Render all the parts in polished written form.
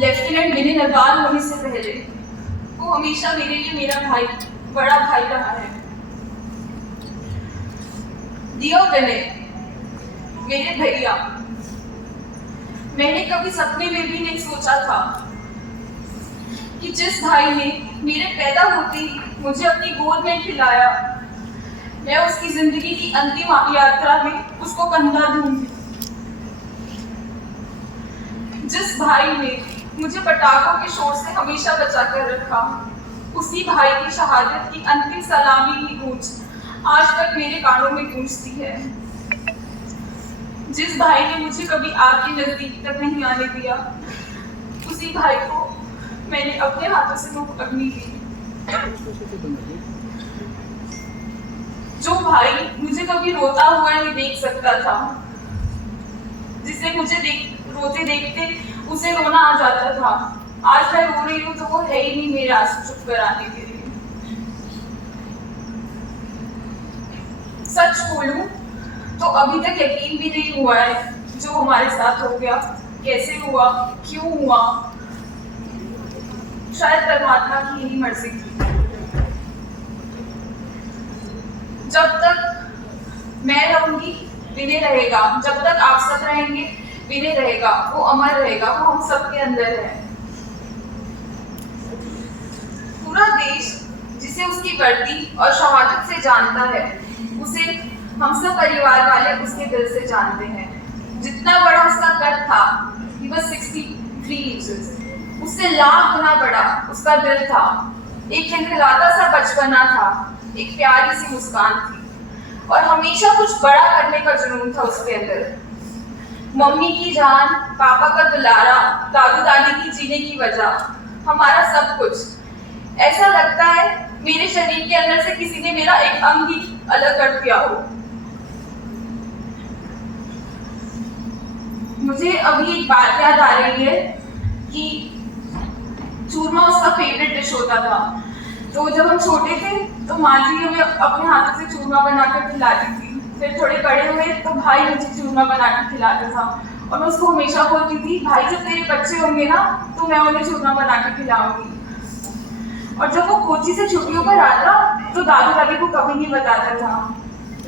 Lieutenant विनय नरवाल होने से पहले वो हमेशा मेरे लिए मेरा भाई, बड़ा भाई रहा है। डियर विनय, मेरे भैया, मैंने कभी सपने में भी नहीं सोचा था कि जिस भाई ने मेरे पैदा होते ही मुझे अपनी गोद में खिलाया, मैं उसकी जिंदगी की अंतिम यात्रा में उसको कंधा दूंगी। जिस भाई ने मुझे पटाखों के शोर से हमेशा बचा कर रखा, उसी भाई की शहादत की अंतिम सलामी की गूंज आज तक मेरे कानों में गूंजती है। जिस भाई ने मुझे कभी आग के नजदीक तक नहीं आने दिया, उसी भाई को मैंने अपने हाथों से मुखाग्नि दी। जो भाई मुझे कभी रोता हुआ नहीं देख सकता था, जिसे मुझे रोते देखते उसे रोना आ जाता था, आज मैं रो रही हूँ तो वो है ही नहीं मेरे आंसू चुप कराने के लिए। सच बोलूं तो अभी तक यकीन भी नहीं हुआ है जो हमारे साथ हो गया, कैसे हुआ, क्यों हुआ। शायद परमात्मा की यही मर्जी थी। जब तक मैं रहूंगी विनय रहेगा, जब तक आप सब रहेंगे विनय रहेगा, वो अमर रहेगा, वो हम सब के अंदर है। पूरा देश जिसे उसकी वर्दी और शहादत से जानता है, उसे हम सब परिवार वाले उसके दिल से जानते हैं। जितना बड़ा उसका कद था, he was 63 inches, उससे लाख गुना बड़ा उसका दिल था। एक खिलखिलाता सा बचपना था, एक प्यारी सी मुस्कान थी और हमेशा कुछ बड़ा करने का जुनून था उसके अंदर। मम्मी की जान, पापा का दुलारा, दादू दादी की जीने की वजह, हमारा सब कुछ। ऐसा लगता है मेरे शरीर के अंदर से किसी ने मेरा एक अंग ही अलग कर दिया हो। मुझे अभी एक बात याद आ रही है कि चूरमा उसका फेवरेट डिश होता था। तो जब हम छोटे थे तो माँ जी हमें अपने हाथों से चूरमा बनाकर खिलाती थी। फिर थोड़े बड़े हुए तो भाई मुझे चूरमा बनाकर खिलाता था और मैं उसको हमेशा बोलती थी, भाई जब तेरे बच्चे होंगे ना तो मैं उन्हें चूरमा बनाकर खिलाऊंगी। और जब वो कोची से छुट्टियों पर आता तो दादू दादी को कभी नहीं बताता था।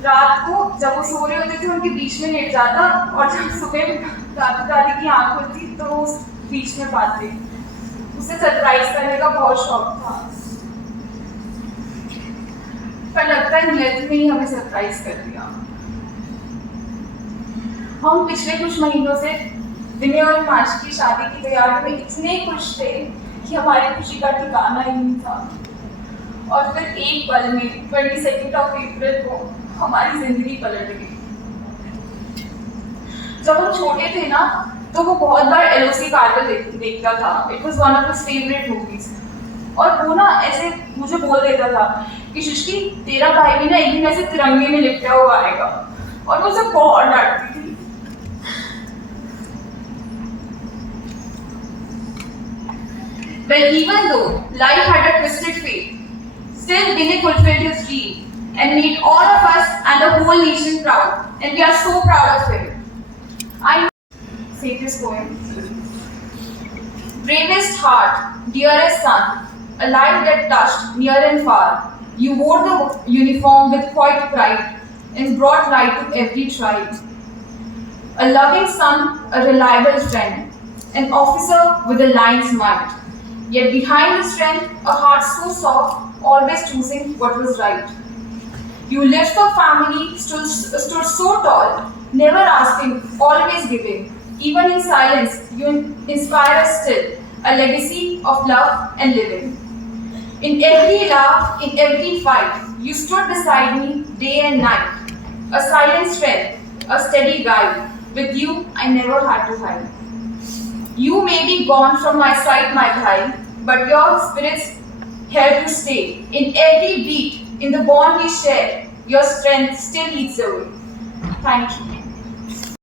रात को जब वो सो रहे होते थे उनके बीच में लेट जाता और जब सुबह दादू दादी की आंख खुलती तो उस बीच में पाते। उसे सरप्राइज करने का बहुत शौक था, पर लगता है नियति ने ही हमें सरप्राइज कर दिया। हम पिछले कुछ महीनों से विनय और हिमांशी की शादी की तैयारी में इतने खुश थे कि हमारी खुशी का ठिकाना ही नहीं था। और फिर एक पल में 22 अप्रैल को हमारी जिंदगी पलट गई। जब हम छोटे थे ना तो वो बहुत बार एलओसी कार्टल देखता था। It was one of his favourite movies. और वो ना ऐसे मुझे बोल देता था कि सृष्टि तेरा भाई भी ना एक दिन ऐसे तिरंगे में लिपटा हुआ आएगा, और मैं उसे बहुत डांटती थी। But even though life had a twisted fate, still Vinay fulfilled his dream and made all of us and the whole nation proud, and we are so proud of him. I say this poem. Bravest heart, dearest son, a life that touched near and far. You wore the uniform with quiet pride and brought light to every tribe. A loving son, a reliable friend, an officer with a lion's might. Yet behind the strength, a heart so soft, always choosing what was right. You lived for family, stood so tall, never asking, always giving. Even in silence, you inspire us still, a legacy of love and living. In every laugh, in every fight, you stood beside me day and night. A silent strength, a steady guide. With you, I never had to hide. You may be gone from my sight, my bhai, but your spirit's here to stay. In every beat, in the bond we share, your strength still leads the way. Thank you.